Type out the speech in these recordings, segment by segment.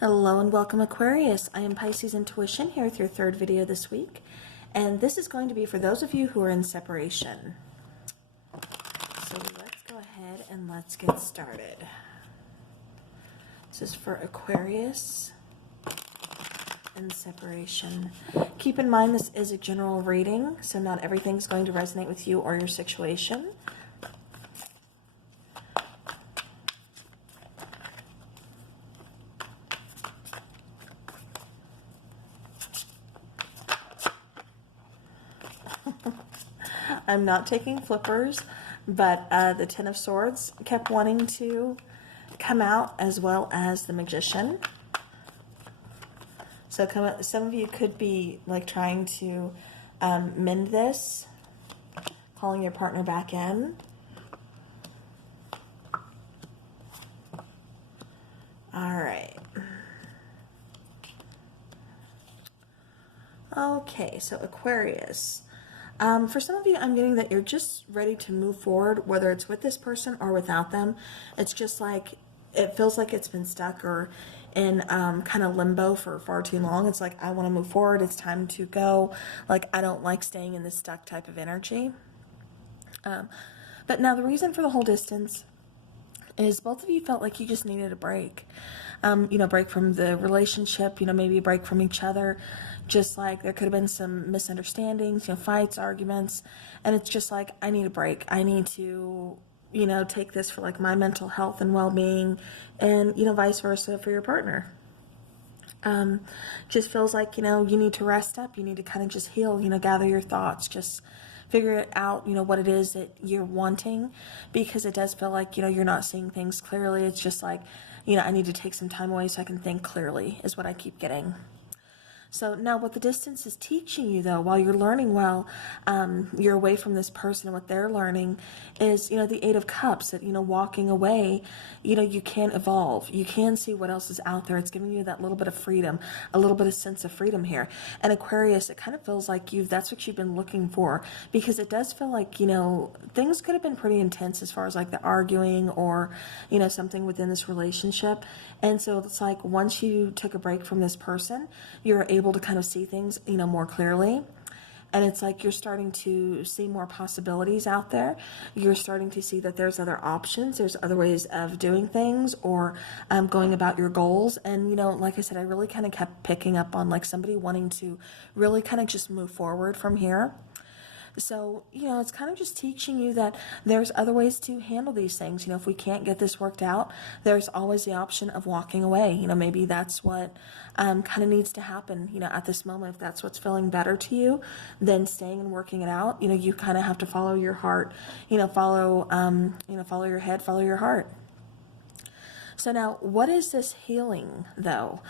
Hello and welcome, Aquarius. I am Pisces Intuition here with your third video this week, and this is going to be for those of you who are in separation. So let's go ahead and let's get started. This is for Aquarius and separation. Keep in mind this is a general reading, so not everything's going to resonate with you or your situation. I'm not taking flippers, but the Ten of Swords kept wanting to come out, as well as the Magician. So some of you could be like trying to mend this, calling your partner back in. All right. Okay, so Aquarius. For some of you, I'm getting that you're just ready to move forward, whether it's with this person or without them. It's just like, it feels like it's been stuck or in kind of limbo for far too long. It's like, I want to move forward. It's time to go. Like, I don't like staying in this stuck type of energy. But now the reason for the whole distance is both of you felt like you just needed a break. Break from the relationship, maybe a break from each other. Just like there could have been some misunderstandings, fights, arguments. And it's just like, I need a break. I need to, take this for like my mental health and well-being, and, vice versa for your partner. Just feels like, you need to rest up. You need to kind of just heal, gather your thoughts, just figure it out, what it is that you're wanting, because it does feel like, you're not seeing things clearly. It's just like, I need to take some time away so I can think clearly, is what I keep getting. So now what the distance is teaching you, though, while you're learning you're away from this person, and what they're learning is, the Eight of Cups, that, walking away, you can evolve. You can see what else is out there. It's giving you that little bit of freedom, a little bit of sense of freedom here. And Aquarius, it kind of feels like that's what you've been looking for, because it does feel like, things could have been pretty intense as far as like the arguing or, something within this relationship. And so it's like, once you took a break from this person, you're able to kind of see things, more clearly. And it's like you're starting to see more possibilities out there. You're starting to see that there's other options. There's other ways of doing things, or going about your goals. And, like I said, I really kind of kept picking up on like somebody wanting to really kind of just move forward from here. So, it's kind of just teaching you that there's other ways to handle these things. If we can't get this worked out, there's always the option of walking away. Maybe that's what kind of needs to happen, at this moment. If that's what's feeling better to you than staying and working it out, you kind of have to follow your heart, follow your head, follow your heart. So now, what is this healing, though?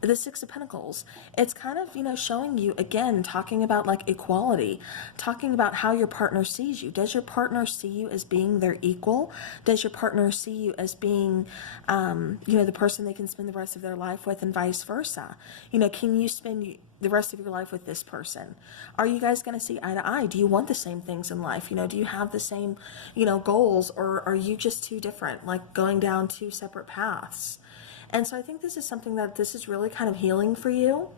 The Six of Pentacles, it's kind of, showing you, again, talking about like equality, talking about how your partner sees you. Does your partner see you as being their equal? Does your partner see you as being, the person they can spend the rest of their life with, and vice versa? Can you spend the rest of your life with this person? Are you guys going to see eye to eye? Do you want the same things in life? Do you have the same, goals, or are you just too different, like going down two separate paths? And so I think this is something that this is really kind of healing for you,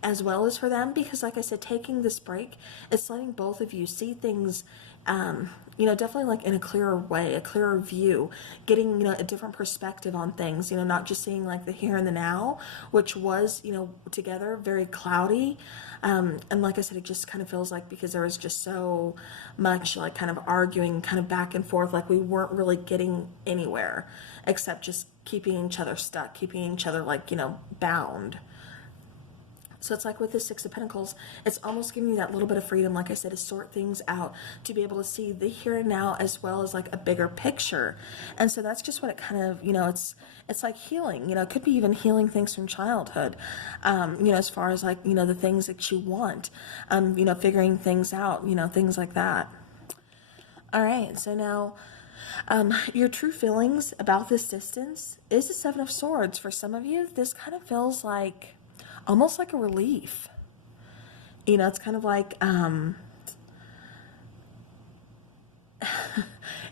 as well as for them, because like I said, taking this break, it's letting both of you see things, definitely like in a clearer way, a clearer view, getting, a different perspective on things, not just seeing like the here and the now, which was, together very cloudy. And like I said, it just kind of feels like, because there was just so much like kind of arguing, kind of back and forth, like we weren't really getting anywhere except just keeping each other stuck, keeping each other like, bound. So it's like with the Six of Pentacles, it's almost giving you that little bit of freedom, like I said, to sort things out, to be able to see the here and now, as well as like a bigger picture. And so that's just what it kind of, it's like healing, it could be even healing things from childhood, as far as like, the things that you want, figuring things out, things like that. All right, so now, your true feelings about this distance is the Seven of Swords. For some of you, this kind of feels like almost like a relief. It's kind of like,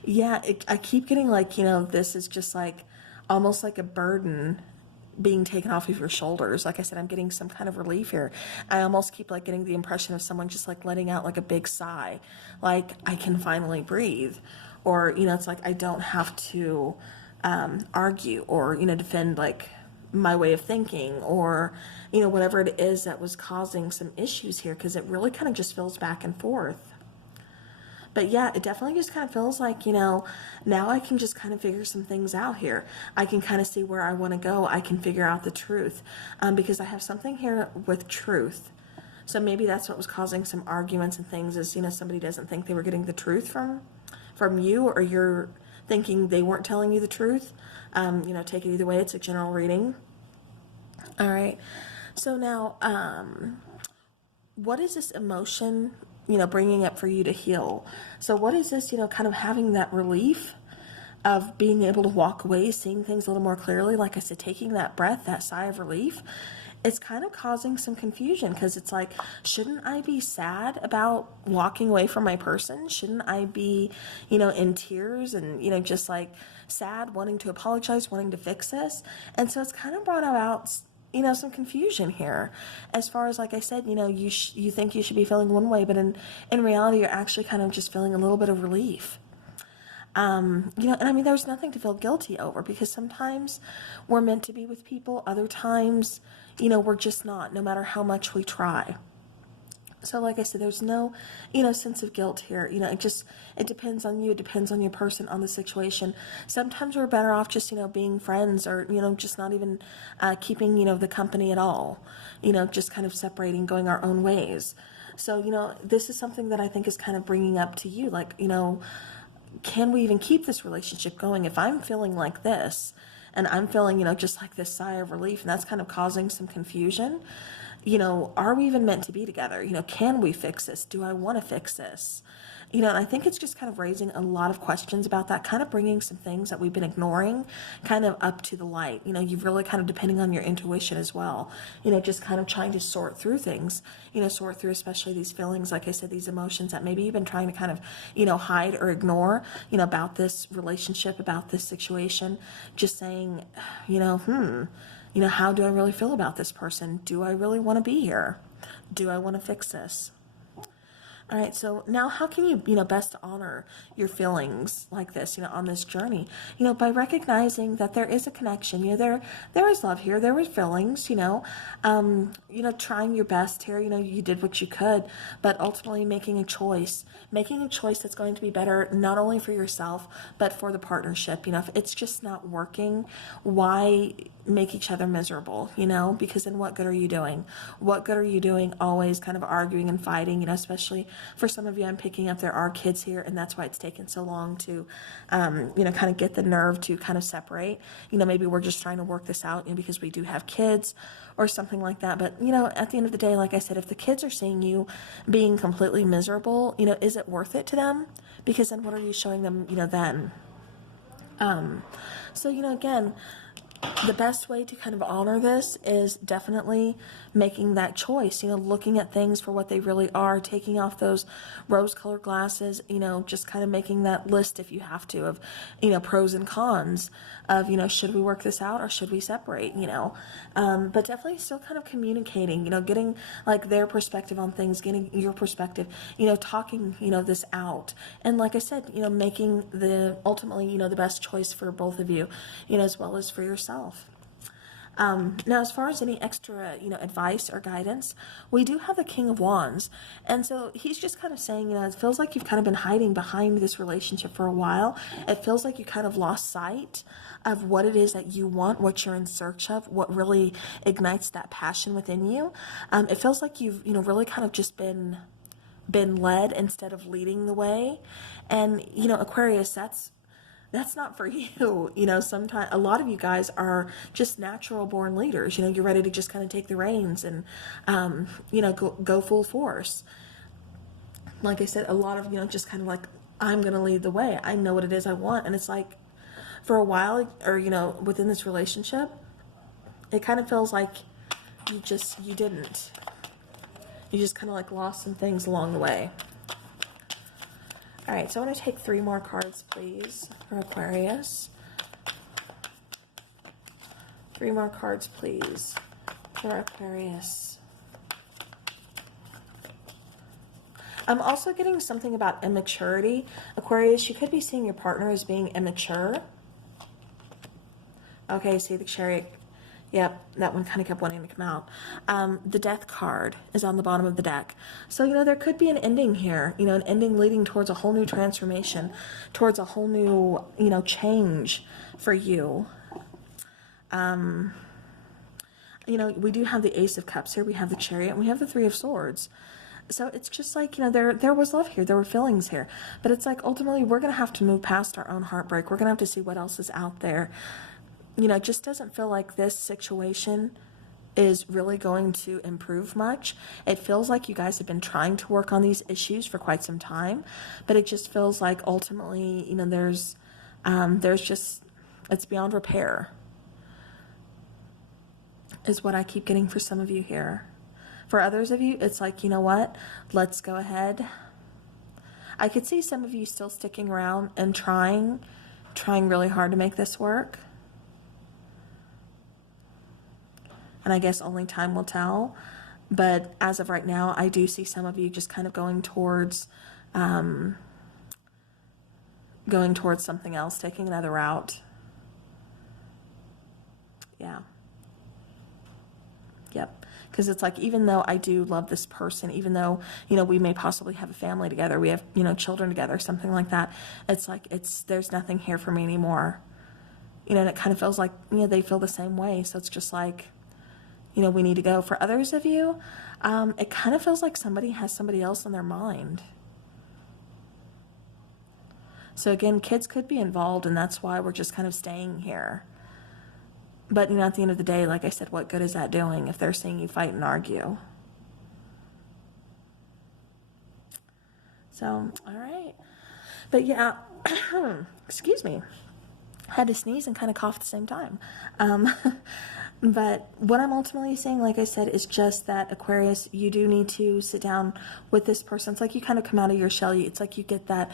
yeah, I keep getting like, this is just like almost like a burden, being taken off of your shoulders. Like I said, I'm getting some kind of relief here. I almost keep like getting the impression of someone just like letting out like a big sigh, like I can finally breathe, or, you know, it's like I don't have to argue or, you know, defend like my way of thinking, or, you know, whatever it is that was causing some issues here, because it really kind of just feels back and forth. But yeah, it definitely just kind of feels like, you know, now I can just kind of figure some things out here. I can kind of see where I want to go. I can figure out the truth, because I have something here with truth. So maybe that's what was causing some arguments and things, is, you know, somebody doesn't think they were getting the truth from you, or you're thinking they weren't telling you the truth. You know, take it either way. It's a general reading. All right. So now, what is this emotion, you know, bringing up for you to heal? So what is this, you know, kind of having that relief of being able to walk away, seeing things a little more clearly? Like I said, taking that breath, that sigh of relief, it's kind of causing some confusion, because it's like, shouldn't I be sad about walking away from my person? Shouldn't I be, you know, in tears and, you know, just like sad, wanting to apologize, wanting to fix this? And so it's kind of brought about, you know, some confusion here, as far as, like I said, you know, you think you should be feeling one way, but in reality, you're actually kind of just feeling a little bit of relief. You know, and I mean, there's nothing to feel guilty over, because sometimes we're meant to be with people. Other times, you know, we're just not, no matter how much we try. So like I said, there's no, you know, sense of guilt here. You know, it depends on you. It depends on your person, on the situation. Sometimes we're better off just, you know, being friends, or, you know, just not even keeping, you know, the company at all. You know, just kind of separating, going our own ways. So, you know, this is something that I think is kind of bringing up to you, like, you know, can we even keep this relationship going if I'm feeling like this, and I'm feeling, you know, just like this sigh of relief, and that's kind of causing some confusion? You know, are we even meant to be together? You know, can we fix this? Do I want to fix this? You know, and I think it's just kind of raising a lot of questions about that, kind of bringing some things that we've been ignoring kind of up to the light. You know, you've really kind of depending on your intuition as well, you know, just kind of trying to sort through things, you know, sort through especially these feelings, like I said, these emotions that maybe you've been trying to kind of, you know, hide or ignore, you know, about this relationship, about this situation, just saying, you know, you know, how do I really feel about this person? Do I really want to be here? Do I want to fix this? All right, so now how can you, you know, best honor your feelings like this, you know, on this journey? You know, by recognizing that there is a connection. You know, there is love here. There were feelings, you know, trying your best here. You know, you did what you could, but ultimately making a choice that's going to be better, not only for yourself, but for the partnership. You know, if it's just not working, why make each other miserable, you know? Because then what good are you doing? What good are you doing always kind of arguing and fighting, you know, especially for some of you, I'm picking up there are kids here, and that's why it's taken so long to, you know, kind of get the nerve to kind of separate. You know, maybe we're just trying to work this out, you know, because we do have kids or something like that. But, you know, at the end of the day, like I said, if the kids are seeing you being completely miserable, you know, is it worth it to them? Because then what are you showing them, you know, then? So, you know, again, the best way to kind of honor this is definitely making that choice, you know, looking at things for what they really are, taking off those rose-colored glasses, you know, just kind of making that list, if you have to, of, you know, pros and cons of, you know, should we work this out or should we separate, you know, but definitely still kind of communicating, you know, getting like their perspective on things, getting your perspective, you know, talking, you know, this out. And like I said, you know, making the ultimately, you know, the best choice for both of you, you know, as well as for yourself. Now, as far as any extra, you know, advice or guidance, we do have the King of Wands. And so he's just kind of saying, you know, it feels like you've kind of been hiding behind this relationship for a while. It feels like you kind of lost sight of what it is that you want, what you're in search of, what really ignites that passion within you. It feels like you've, you know, really kind of just been led instead of leading the way. And, you know, Aquarius, that's not for you. You know, sometimes a lot of you guys are just natural born leaders. You know, you're ready to just kind of take the reins and, you know, go full force. Like I said, a lot of, you know, just kind of like, I'm going to lead the way. I know what it is I want. And it's like, for a while, or, you know, within this relationship, it kind of feels like you didn't. You just kind of like lost some things along the way. All right, so I want to take 3 more cards, please, for Aquarius. 3 more cards, please, for Aquarius. I'm also getting something about immaturity. Aquarius, you could be seeing your partner as being immature. Okay, see the Chariot. Yep, that one kind of kept wanting to come out. The Death card is on the bottom of the deck. So, there could be an ending here. An ending leading towards a whole new transformation, towards a whole new, change for you. We do have the Ace of Cups here. We have the Chariot, and we have the Three of Swords. So it's just like, there was love here. There were feelings here. But it's like, ultimately, we're going to have to move past our own heartbreak. We're going to have to see what else is out there. It just doesn't feel like this situation is really going to improve much. It feels like you guys have been trying to work on these issues for quite some time. But it just feels like, ultimately, there's just, it's beyond repair, is what I keep getting for some of you here. For others of you, it's like, you know what? Let's go ahead. I could see some of you still sticking around and trying really hard to make this work. And I guess only time will tell. But as of right now, I do see some of you just kind of going towards something else, taking another route. Yeah. Yep. Because it's like, even though I do love this person, even though, we may possibly have a family together, we have, children together, something like that, it's like, there's nothing here for me anymore. And it kind of feels like, they feel the same way. So it's just like, we need to go. For others of you, it kind of feels like somebody has somebody else in their mind. So again, kids could be involved, and that's why we're just kind of staying here. But, at the end of the day, like I said, what good is that doing if they're seeing you fight and argue? So, all right. But yeah, excuse me. I had to sneeze and kind of cough at the same time. But what I'm ultimately saying, like I said, is just that, Aquarius, you do need to sit down with this person. It's like you kind of come out of your shell. It's like you get that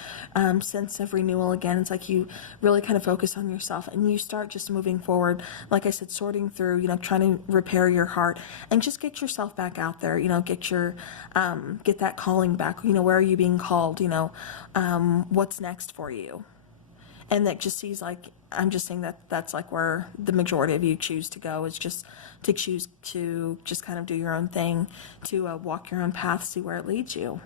sense of renewal again. It's like you really kind of focus on yourself and you start just moving forward. Like I said, sorting through, trying to repair your heart and just get yourself back out there. Get that calling back. Where are you being called? What's next for you? And that just sees, like, I'm just saying that's like where the majority of you choose to go, is just to choose to just kind of do your own thing, to walk your own path, see where it leads you.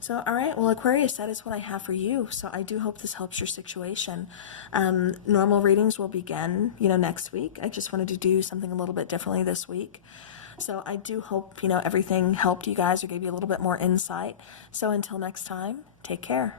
So, all right, well, Aquarius, that is what I have for you. So I do hope this helps your situation. Normal readings will begin, next week. I just wanted to do something a little bit differently this week. So I do hope, everything helped you guys or gave you a little bit more insight. So until next time, take care.